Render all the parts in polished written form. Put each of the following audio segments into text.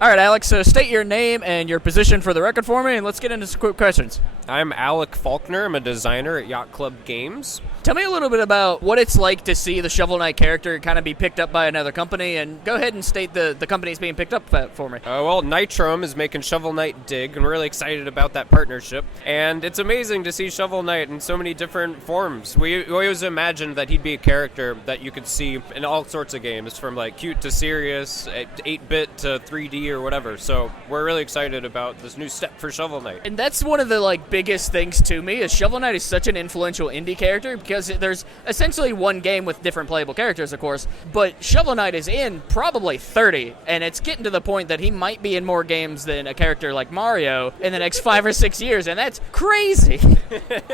All right, Alex, so state your name and your position for the record for me, and let's get into some quick questions. I'm Alec Faulkner. I'm a designer at Yacht Club Games. Tell me a little bit about what it's like to see the Shovel Knight character kind of be picked up by another company, and go ahead and state the company's being picked up for me. Well, Nitrome is making Shovel Knight Dig, and we're really excited about that partnership. And it's amazing to see Shovel Knight in so many different forms. We always imagined that he'd be a character that you could see in all sorts of games, from like cute to serious, 8-bit to 3D or whatever. So we're really excited about this new step for Shovel Knight. And that's one of the biggest things to me is Shovel Knight is such an influential indie character because there's essentially one game with different playable characters, of course, but Shovel Knight is in probably 30, and it's getting to the point that he might be in more games than a character like Mario in the next 5 or 6 years, and that's crazy.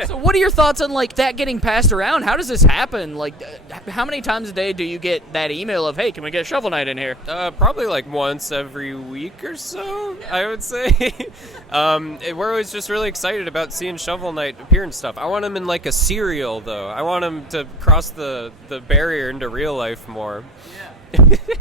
So what are your thoughts on that getting passed around? How does this happen? How many times a day do you get that email of, hey, can we get Shovel Knight in here? Probably once every week or so, I would say. We're always just really excited about seeing Shovel Knight appear and stuff. I want him in a cereal, though. I want him to cross the barrier into real life more.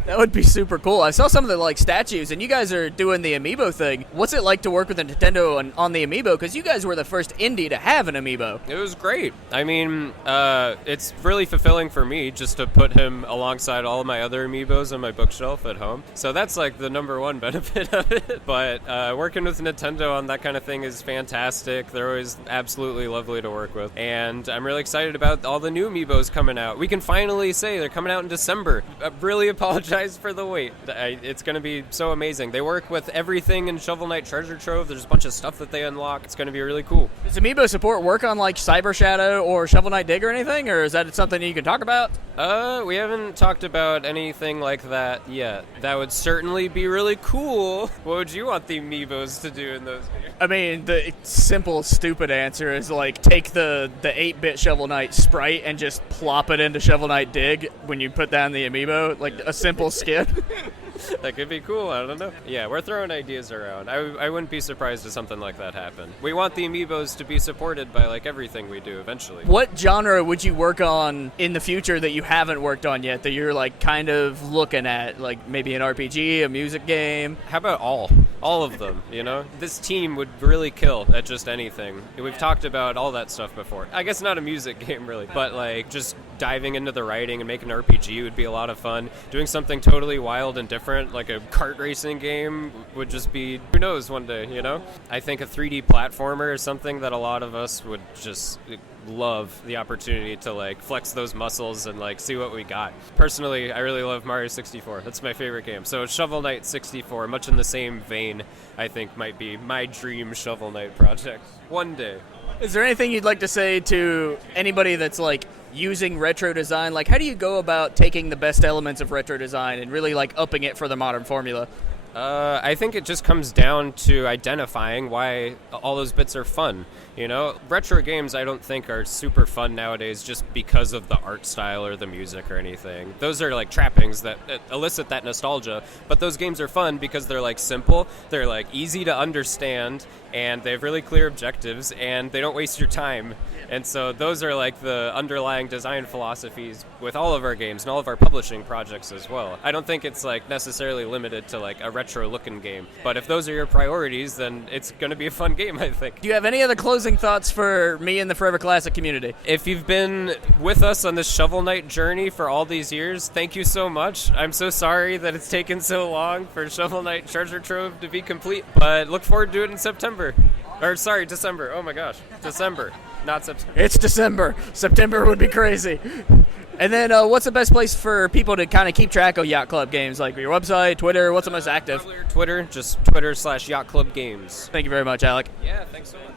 That would be super cool. I saw some of the statues, and you guys are doing the Amiibo thing. What's it like to work with Nintendo on the Amiibo? Because you guys were the first indie to have an Amiibo. It was great. I mean, it's really fulfilling for me just to put him alongside all of my other Amiibos on my bookshelf at home. So that's the number one benefit of it. But working with Nintendo on that kind of thing is fantastic. They're always absolutely lovely to work with. And I'm really excited about all the new Amiibos coming out. We can finally say they're coming out in December. Really apologize for the wait. It's going to be so amazing. They work with everything in Shovel Knight Treasure Trove. There's a bunch of stuff that they unlock. It's going to be really cool. Does Amiibo support work on Cyber Shadow or Shovel Knight Dig or anything, or is that something you can talk about? We haven't talked about anything like that yet. That would certainly be really cool. What would you want the Amiibos to do in those games? I mean, the simple, stupid answer is take the 8-bit Shovel Knight sprite and just plop it into Shovel Knight Dig when you put down the Amiibo, a simple skip. That could be cool. I don't know. Yeah, we're throwing ideas around. I wouldn't be surprised if something like that happened. We want the Amiibos to be supported by everything we do eventually. What genre would you work on in the future that you haven't worked on yet, that you're kind of looking at? Maybe an RPG, a music game? How about all of them, This team would really kill at just anything. We've talked about all that stuff before. I guess not a music game, really, but just diving into the writing and making an RPG would be a lot of fun. Doing something totally wild and different, like a kart racing game, would just be, who knows, one day, I think a 3D platformer is something that a lot of us would just love the opportunity to flex those muscles and see what we got. Personally, I really love Mario 64. That's my favorite game. So Shovel Knight 64, much in the same vein, I think might be my dream Shovel Knight project one day. Is there anything you'd like to say to anybody that's using retro design? How do you go about taking the best elements of retro design and really upping it for the modern formula? I think it just comes down to identifying why all those bits are fun. Retro games I don't think are super fun nowadays just because of the art style or the music or anything. Those are trappings that elicit that nostalgia, but those games are fun because they're simple, they're easy to understand, and they have really clear objectives, and they don't waste your time. And so those are the underlying design philosophies with all of our games and all of our publishing projects as well. I don't think it's necessarily limited to a retro looking game, but if those are your priorities, then it's going to be a fun game, I think. Do you have any other closing thoughts for me and the Forever Classic community? If you've been with us on this Shovel Knight journey for all these years, thank you so much. I'm so sorry that it's taken so long for Shovel Knight Treasure Trove to be complete, but look forward to it in September. Or, sorry, December. Oh my gosh. December, not September. It's December. September would be crazy. And then what's the best place for people to kind of keep track of Yacht Club games? Your website, Twitter, what's the most active? Twitter, just Twitter/Yacht Club Games. Thank you very much, Alec. Yeah, thanks so much.